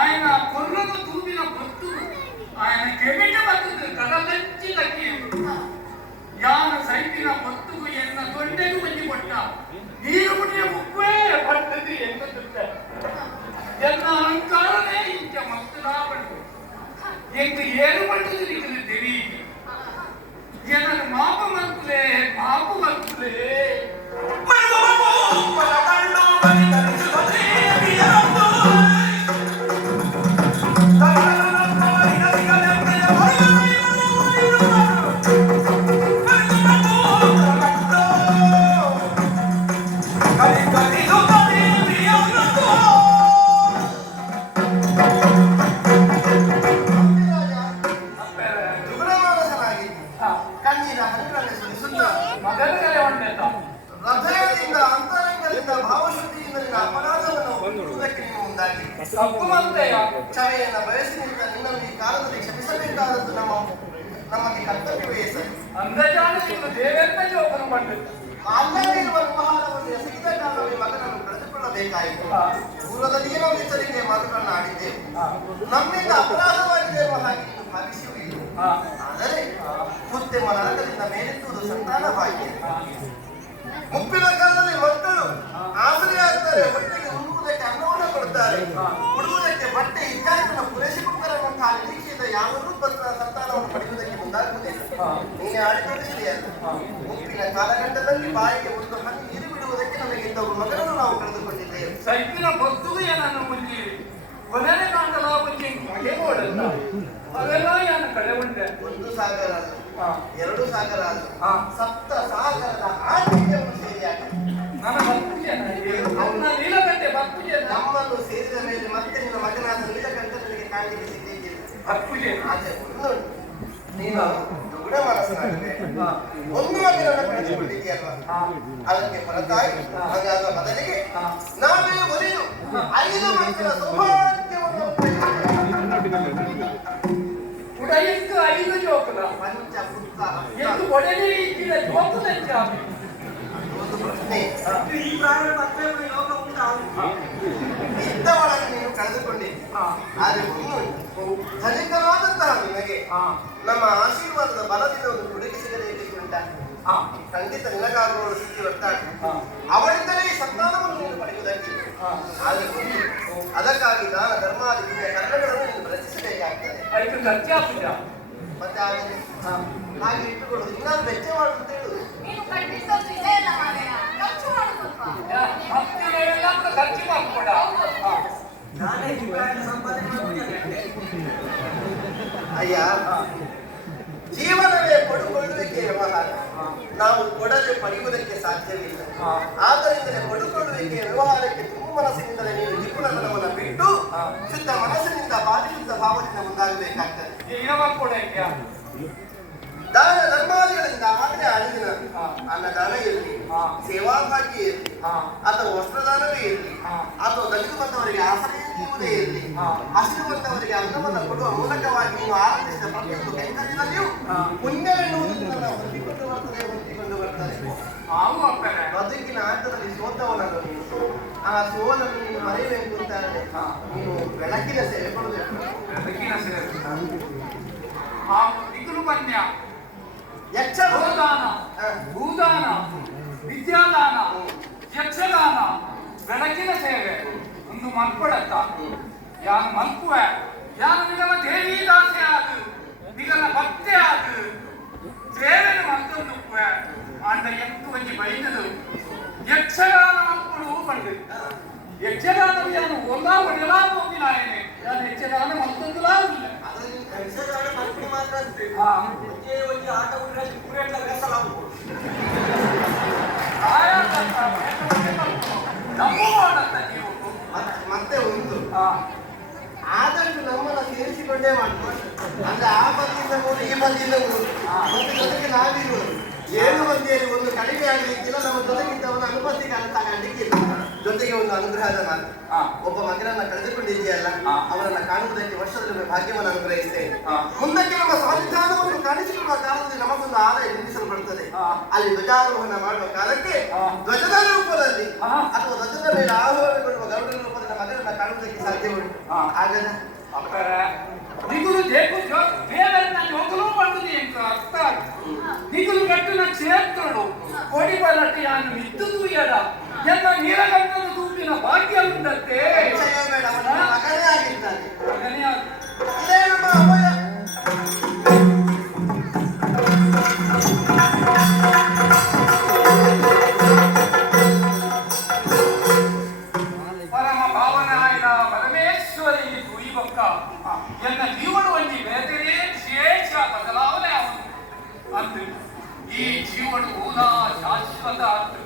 ఆయన కొర్రను తూపిన పొత్తు ఆయన కెమిట బతుకు కదలచ్చి తగ్గి యాన సైతిన పొత్తుకు ఎన్న తొండెకు మంచి పొట్ట నీరు పుట్టిన ముప్పే పట్టది ఎంత చుట్ట ఎన్న అలంకారమే ఇంక మస్తు రాబట్టు ఇంక ఏరు పట్టదు నీకు తెలియదు ఎనను మాపు మంతులే ಕ್ಷಮೆಯನ್ನ ಬಯಸಿನಿಂದ ನಿನ್ನನ್ನು ಈ ಕಾಲದಲ್ಲಿ ಕ್ಷಮಿಸಬೇಕಾದದ್ದು ನಮಗೆ ಕರ್ತವ್ಯವೇ ಸರಿ. ಅಲ್ಲದಿರುವ ವ್ಯವಹಾರವನ್ನು ಎಸಗಿದ ಕಾಲವೇ ಮಗನನ್ನು ಕಳೆದುಕೊಳ್ಳಬೇಕಾಯಿತು. ಪೂರ್ವದಲ್ಲಿಯೇ ನಾವು ಎಚ್ಚರಿಕೆಯ ಮಾತುಗಳನ್ನು ಆಡಿದ್ದೆವು. ನಮ್ಮಿಂದ ಅಪರಾಧವಾಗಿದೆ ಎಂಬ ಹಾಗೆ ನೀನು ಭಾವಿಸುವುದಿಲ್ಲ. ಆದರೆ ಉತ್ತಮ ನರಕದಿಂದ ಮೇಲೆತ್ತುವುದು ಸಂತಾನ ಭಾಗ್ಯ. ಮುಪ್ಪಿನ ಕಾಲದಲ್ಲಿ ಮಕ್ಕಳು ಆಸರೆಯಾಗ್ತಾರೆ, ಹೊಟ್ಟೆಗೆ ಉಣ್ಣುವುದಕ್ಕೆ ಅನ್ನವನ್ನು ಕೊಡುತ್ತಾರೆ, ಉಡುವುದಕ್ಕೆ ಬಟ್ಟೆ ಇತ್ಯಾದಿಗಳನ್ನು ಪೂರೈಸಿಕೊಡ್ತಾರೆನ್ನುವಂತಹ ನಿರೀಕ್ಷೆಯಿಂದ ಯಾವನ್ನೂ ಸಂತಾನವನ್ನು ಪಡೆಯುವುದಕ್ಕೆ ಮುಂದಾಗುವುದಿಲ್ಲ. ನೀನೇ ಆಡಿಕೊಂಡಿದೆಯಲ್ಲ, ಮುಪ್ಪಿನ ಕಾಲಘಟ್ಟದಲ್ಲಿ ಬಾಯಿಗೆ ಒಂದು ಹನಿ ನೀರು ಬಿಡುವುದಕ್ಕೆ ನಮಗೆ ಇಂಥ ಮಗನನ್ನು ನಾವು ಕಳೆದುಕೊಂಡಿದ್ದೇವೆ. ಸೈತಿನ ಬದುಕು ಏನನ್ನು ಮುಂಚೆ ಕೊನೆಯ ಕಾಂಡಲ ಮುಂಚೆ ಮಳೆ ಓಡಲ್ಲ ಅವೆಲ್ಲ ಏನು ಕಡೆ ಉಂಟೆ. ಒಂದು ಸಾಗರ ಅದು, ಎರಡು ಸಾಗರ ಅದು, ಸಪ್ತ ಸಾಗರದ ಆಟಿಕೆಯನ್ನು ಸೇರಿಯಾಗ ನನ್ನ ಭಕ್ತಿಗೆ ನೀಲಕಂಠೆ ಭಕ್ತಿಗೆ ನಮ್ಮನ್ನು ಸೇರಿದ ಮೇಲೆ ಮತ್ತೆ ನಿನ್ನ ಮಗನಾದ ನೀಲಕಂಠ ನನಗೆ ಕಾಣಲಿಕ್ಕೆ ಸಿಕ್ಕಿದ್ದಿಲ್ಲ. ಭಕ್ತಿಗೆ ಆಚೆ ನೀನು ದುಗುಡ ಮನಸ್ಸನಾಗಬೇಕು. ಒಂದು ಮಗನನ್ನು ಕಳೆದುಕೊಂಡಿದೆಯಲ್ವಾ, ಅದಕ್ಕೆ ಹೊರತಾಗಿ ಹಾಗಾದ ಬದಲಿಗೆ ನಾವೇ ಒಲಿದು 5 ಮಕ್ಕಳ ಸೌಭಾಗ್ಯವನ್ನು ಉಡಲಿಕ್ಕೆ 5 ಜೋಕುಲ ಪಂಚಪುತ್ರ ಎಂದು ಒಡಲಿ ಇಕ್ಕಿದ ಜೋಕುಲ ಜಾಬಿ ಒಂದು ಪ್ರಶ್ನೆ. ಈ ಪ್ರಾಣ ಮಕ್ಕಳ ಯೋಗ ಉಂಟಾ? ಇದ್ದವಳನ್ನು ನೀನು ಕಳೆದುಕೊಂಡಿದ್ದೆ. ಆದರೆ ಧನಿಕರಾದಂತಹ ನಿನಗೆ ನಮ್ಮ ಆಶೀರ್ವಾದದ ಬಲದಿಂದ ಒಂದು ಕೊಡುಗೆ ಸಿಗಬೇಕು ಉಂಟಾ? ಖಂಡಿತ ನಿನಗಾಗುವ ಸ್ಥಿತಿ ಬರ್ತಾಳೆ. ಅವಳಿಂದಲೇ ಈ ಸಂತಾನವನ್ನು ನೀನು ಪಡೆಯುವುದಕ್ಕೆ ಆದ್ರೆ ಒಂದು, ಅದಕ್ಕಾಗಿ ದಾನ ಧರ್ಮಾದಿ ಪುಣ್ಯ ಕರ್ಮಗಳನ್ನು ನೀನು ರಚಿಸಬೇಕಾಗ್ತದೆ. ಅದಕ್ಕೆ ಖರ್ಚಾಗ್ತದ ಮತ್ತೆ ಆಮೇಲೆ ಹಾಗೆ ಇಟ್ಟುಕೊಳ್ಳುದು, ಇನ್ನೊಂದು ವೆಚ್ಚ ಮಾಡುದು ಅಂತ ಹೇಳುದು. ನೀನು ಖಂಡಿತದ್ದು ಇದೆ ಅಲ್ಲ ಮಾರಾಯ, ಖರ್ಚು ಮಾಡು ಸ್ವಲ್ಪ. ಮಕ್ಕಳೆಲ್ಲ ಖರ್ಚು ಮಾಡ್ಕೊಡ. ನಾನೇ ಸಂಪಾದನೆ ಮಾಡ್ತೀನಿ. ಅಯ್ಯ, ಜೀವನವೇ ಕೊಡುಕೊಳ್ಳುವಿಕೆ ವ್ಯವಹಾರ. ನಾವು ಕೊಡದೆ ಪಡೆಯುವುದಕ್ಕೆ ಸಾಧ್ಯವಿಲ್ಲ. ಆದ್ದರಿಂದಲೇ ಕೊಡುಕೊಳ್ಳುವಿಕೆ ವ್ಯವಹಾರಕ್ಕೆ ತುಂಬ ಮನಸ್ಸಿನಿಂದಲೇ ನೀನು ನಿಪುಣತನವನ್ನು ಬಿಟ್ಟು ಶುದ್ಧ ಮನಸ್ಸಿನಿಂದ ಪಾರಿಶುದ್ಧ ಭಾವದಿಂದ ಮುಂದಾಗಬೇಕಾಗ್ತದೆ. ದಾನ ಧರ್ಮಾದಿಗಳಿಂದ ಆದರೆ ಅಳಿದಿನ ಅನ್ನದಾನ ಇರಲಿ, ಸೇವಾ ಭಾಗ್ಯ ಇರಲಿ, ಅಥವಾ ವಸ್ತ್ರದಾನವೇ ಇರಲಿ, ಅಥವಾ ದಲಿತು ಬಂದವರಿಗೆ ಆಸರೆ ನೀಡುವುದೇ ಇರಲಿ, ಹಸಿರು ಬಂದವರಿಗೆ ಅನ್ನವನ್ನು ಕೊಡುವ ಮೂಲಕವಾಗಿ ನೀವು ಆರಂಭಿಸಿದ ಪ್ರತಿಯೊಂದು ಕೈಂಕರ್ಯದಲ್ಲಿಯೂ ಪುಣ್ಯವೆನ್ನುವುದನ್ನು ಹೊಂದಿಕೊಂಡು ಬರ್ತದೆ. ಬದುಕಿನ ಆಟದಲ್ಲಿ ಸೋತವನನ್ನು ನೀನು, ಆ ಸೋಲನ್ನು ನೀನು ಮರೆಯಬೇಕು ಅಂತ ನೀನು ಬೆಳಕಿನ ಸೇವೆ ಕೊಡಬೇಕು. ಗೋದಾನ, ಭೂದಾನ, ವಿದ್ಯಾದಾನ, ಯಕ್ಷಗಾನ, ಬೆಳಕಿನ ಸೇವೆ ಒಂದು ಮಲ್ಪಡತ್ತ. ಯಾನು ಮಲ್ಪುವೆ, ಯಾನು ನಿಗಮ ದೇವಿ ದಾಸೆ ಆದು, ನಿಗಮ ಭಕ್ತಿ ಆದು, ಸೇವೆನು ಮತ್ತೊಂದು ಅಂಡ ಎಂಟು ಒಂಜಿ ಬೈದದು ಯಕ್ಷಗಾನ ಮಲ್ಪಡು ಬಂದು ಯಕ್ಷಗಾನ ಯಾನು ಒಂದಾ ಒಡೆಯಲಾ ಹೋಗಿಲಾಯನೆ, ಯಾನು ಯಕ್ಷಗಾನ ಮತ್ತೊಂದು ಲಾವಿಲ್ಲ. ಆಟ ಪೂರೈತ ಬೇಸಲ ಮತ್ತೆ ಒಂದು, ಆದಷ್ಟು ನಮ್ಮನ್ನ ಸೇರಿಸಿಕೊಂಡೇ ಮಾಡ್ತಾರೆ. ಅಂದ್ರೆ ಆ ಬದಿಯಿಂದ ಮೂರು, ಈ ಬದಿಯಿಂದ ಮೂರು, ಮತ್ತೆ ಜೊತೆಗೆ ನಾವಿರುವುದು 7 ಮಂದಿಯಲ್ಲಿ ಒಂದು ಕಡಿಮೆ ಆಗಲಿಕ್ಕಿಲ್ಲ. ನಮ್ಮ ಜೊತೆಗಿದ್ದವನ ಅನುಮತಿಗೆ ತಗೊಂಡಿಕ್ಕಿಲ್ಲ. ಜೊತೆಗೆ ಒಂದು ಅನುಗ್ರಹದ ಮಾತು, ಒಬ್ಬ ಮಗನನ್ನ ಕಳೆದುಕೊಂಡಿದೆಯಲ್ಲ, ಅವರನ್ನ ಕಾಣುವುದಕ್ಕೆ ವರ್ಷದಲ್ಲಿ ಭಾಗ್ಯವನ್ನು ಅನುಗ್ರಹಿಸ್ತೇನೆ. ಮುಂದಕ್ಕೆ ನಮ್ಮ ಸಂವಿಧಾನವನ್ನು ಕಾಣಿಸಿಕೊಳ್ಳುವ ಕಾಲದಲ್ಲಿ ನಮಗೊಂದು ಆದಾಯ ನಿರ್ಮಿಸಲ್ಪಡುತ್ತದೆ. ಅಲ್ಲಿ ಧ್ವಜಾರೋಹಣ ಮಾಡುವ ಕಾಲಕ್ಕೆ ಧ್ವಜದ ರೂಪದಲ್ಲಿ ಅಥವಾ ಧ್ವಜದ ಮೇಲೆ ಆರೋಹಣಗೊಳ್ಳುವ ಗರುಡನ ರೂಪದಲ್ಲಿ ಮಗನನ್ನ ಕಾಣುವುದಕ್ಕೆ ಸಾಧ್ಯ ಉಂಟು. ಆಗದ ನಿಗುಲು ಜೋಗಲು ಬಂದది ಎಂಕ ಅರ್ಥ ನಿಗುಲು ಕಟ್ಟಿನ ಕ್ಷೇತ್ರಗಳು ಕೋಡಿ ಬಲಟಿ ಯಾನು ಇದ್ದುದು ಎಡ ಎನ್ನ ನೀಲಗಂಧದ ತೂಪಿನ ಭಾಗ್ಯ ಉಂಟಂತೆ. ಬೇಡ, ಅವನ ಮಗನೇ ಆಗಿದ್ದಾನೆ. ಮಗನೇ ಇದೇ ನಮ್ಮ ಅಭಯ. ಪರಮ ಭಾವನಾಯನ ಪರಮೇಶ್ವರಿ ದುಯಿಬಕ್ಕ ಎನ್ನ ಜೀವನ ಒಂಜಿ ಬೇರೆ ವಿಶೇಷ ಬದಲಾವಣೆ ಅವನು ಅಂದು ಈ ಜೀವನ ಊನಾ ಶಾಶ್ವತ ಅಂದು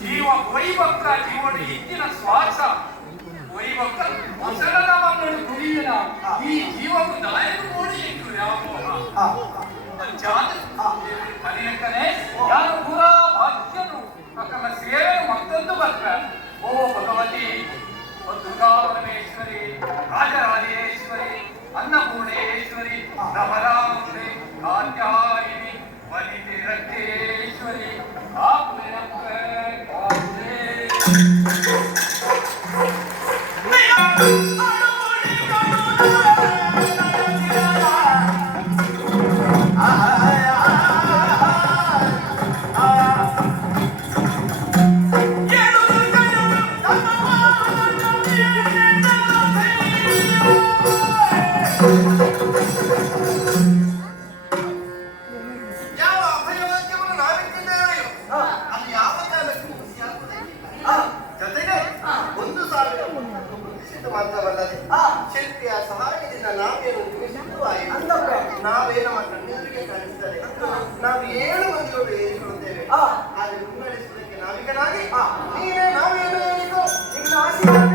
ಜೀವ ವೈಭಕ್ಕ ಜೀವನ ಇತ್ತಿನ ಶ್ವಾಸ ವೈಭಕ್ಕ ಮೊಸರದ ಮಕ್ಕಳು ಕುಡಿಯಿನ ಈ ಜೀವವು ನಾಯಕ ನೋಡಿ ಎಂಟು ಯಾವ ಜಾತ ಕಲಿಯಕ್ಕನೆ ಯಾರು ಪುರ ಭಾಗ್ಯನು ಅಕ್ಕನ ಸೇವೆ ಮತ್ತೊಂದು ಬರ್ತ. ಓ ಭಗವತಿ, ದುರ್ಗಾ ಪರಮೇಶ್ವರಿ, ರಾಜರಾಜೇಶ್ವರಿ, ಅನ್ನಪೂರ್ಣೇಶ್ವರಿ, ನವರಾತ್ರಿ, ಕಾತ್ಯಾಯಿನಿ, ವನಿತೆ ರಕ್ತೇಶ್ವರಿ, ಯಾವ ಅಭಯವಾಕ್ಯವನ್ನು ನಾವಿಟ್ಟಿದ್ದೇವೆಯೋ ಅದು ಯಾವ ಕಾಲಕ್ಕೂ ಹುಸಿಯಾಗುವುದಿಲ್ಲ. ಜೊತೆಗೆ 1,000 ಪ್ರತಿಷ್ಠಿತ ಮಾತ್ರವಲ್ಲದೆ ಶಿಲ್ಪಿಯ ಸಹಾಯದಿಂದ ನಾವೇನು ನಿರ್ಮಿಸಿದ್ದು ಆಯಿತು. ನಾವೇ ನಮ್ಮ ಕಣ್ಣೆದುರಿಗೆ ಕಾಣಿಸ್ತದೆ. ನಾವು 7 ಮಂದಿಗಳು ಏರಿಕೊಳ್ಳುತ್ತೇವೆ. ಆದರೆ ಮುನ್ನಡೆಸುವುದಕ್ಕೆ ನಾವಿಕನಾಗಿ ನೀನೇ ನಾವೇನು ಹೇಳಿದ್ದು ನಿನ್ನ ಆಶೀರ್ವಾದ.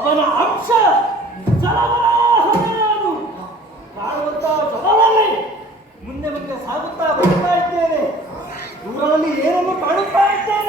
ಅವನ ಅಂಶ ಜಲವರಾಹನೇ ನಾನು ಕಾಣುವಂತ ಜಲದಲ್ಲಿ ಮುಂದೆ ಮುಂದೆ ಸಾಗುತ್ತಾ ಬರ್ತಾ ಇದ್ದೇನೆ. ದೂರದಲ್ಲಿ ಏನನ್ನು ಕಾಣುತ್ತಾ ಇದ್ದೇನೆ.